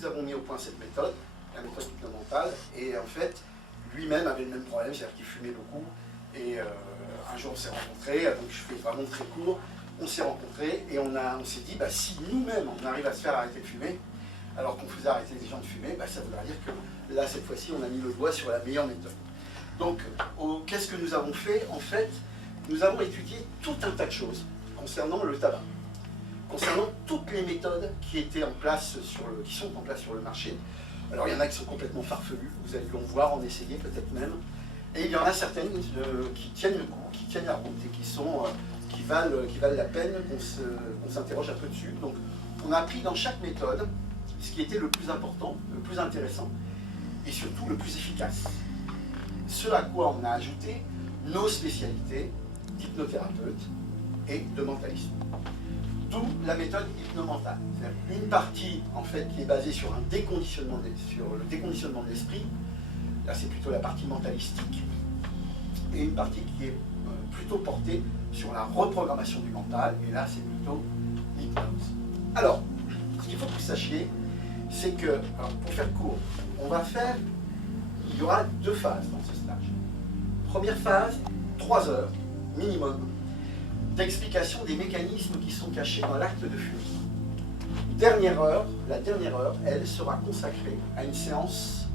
nous avons mis au point cette méthode, la méthode hypnomentale, et en fait, lui-même avait le même problème, c'est-à-dire qu'il fumait beaucoup, et un jour on s'est rencontrés, donc je fais vraiment très court, on s'est rencontrés, et on s'est dit, bah, si nous-mêmes on arrive à se faire arrêter de fumer, alors qu'on faisait arrêter les gens de fumer, bah, ça voudra dire que là, cette fois-ci, on a mis le doigt sur la meilleure méthode. Donc, qu'est-ce que nous avons fait? En fait, nous avons étudié tout un tas de choses concernant le tabac, concernant toutes les méthodes qui sont en place sur le marché. Alors, il y en a qui sont complètement farfelues, vous allez en voir, en essayer peut-être même, et il y en a certaines qui tiennent le coup, qui tiennent la route et qui valent la peine qu'on s'interroge un peu dessus. Donc, on a pris dans chaque méthode ce qui était le plus important, le plus intéressant, et surtout le plus efficace. Ce à quoi on a ajouté nos spécialités d'hypnothérapeute et de mentalisme. D'où la méthode hypnomentale. C'est-à-dire une partie en fait qui est basée sur le déconditionnement de l'esprit, là c'est plutôt la partie mentalistique, et une partie qui est plutôt portée sur la reprogrammation du mental, et là c'est plutôt l'hypnose. Alors, ce qu'il faut que vous sachiez, c'est que, pour faire court, il y aura 2 phases dans ce stage. Première phase, 3 heures minimum d'explication des mécanismes qui sont cachés dans l'acte de fumer. La dernière heure, elle sera consacrée à une séance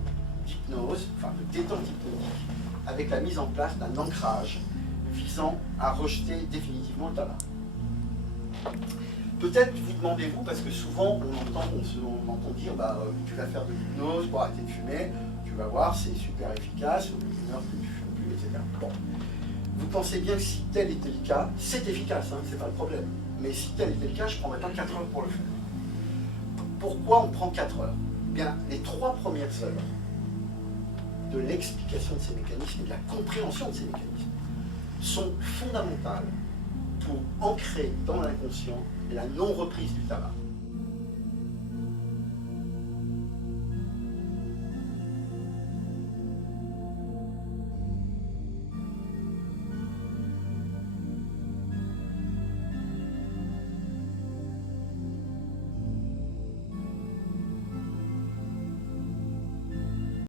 d'hypnose, enfin de détente hypnotique, avec la mise en place d'un ancrage visant à rejeter définitivement le tabac. Peut-être vous demandez-vous, parce que souvent on entend dire tu vas faire de l'hypnose pour arrêter de fumer, tu vas voir, c'est super efficace, au bout d'une heure que tu fumes plus, etc. Bon. Vous pensez bien que si tel était le cas, c'est efficace, hein, c'est pas le problème. Mais si tel était le cas, je ne prendrais pas 4 heures pour le faire. Pourquoi on prend 4 heures? Bien, les 3 premières heures de l'explication de ces mécanismes et de la compréhension de ces mécanismes sont fondamentales pour ancrer dans l'inconscient la non-reprise du tabac.